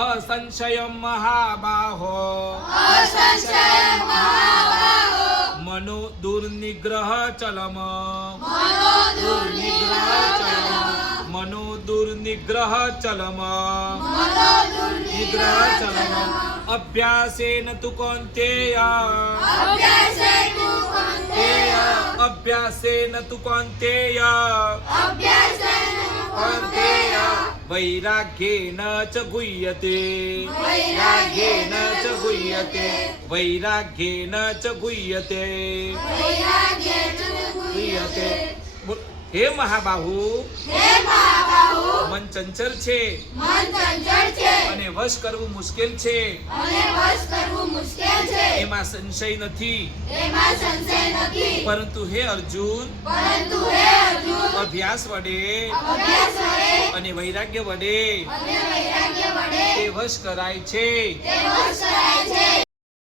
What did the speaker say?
असंशयं महाबाहो मनो दुर्निग्रह चलम मनो दुर्निग्रह चलम अभ्यासेन तु कौन्तेय अभ्यासेन तु कौन्तेय वैराग्येन च गुह्यते वैराग्येन च गुह्यते वैराग्येन च गुह्यते गुह्यते हे महाबाहु मन चंचल छे અને વશ કરવું મુશ્કેલ છે એમાં સંશય નથી પરંતુ હે અર્જુન અભ્યાસ વડે અને વૈરાગ્ય વડે તે વશ કરાય છે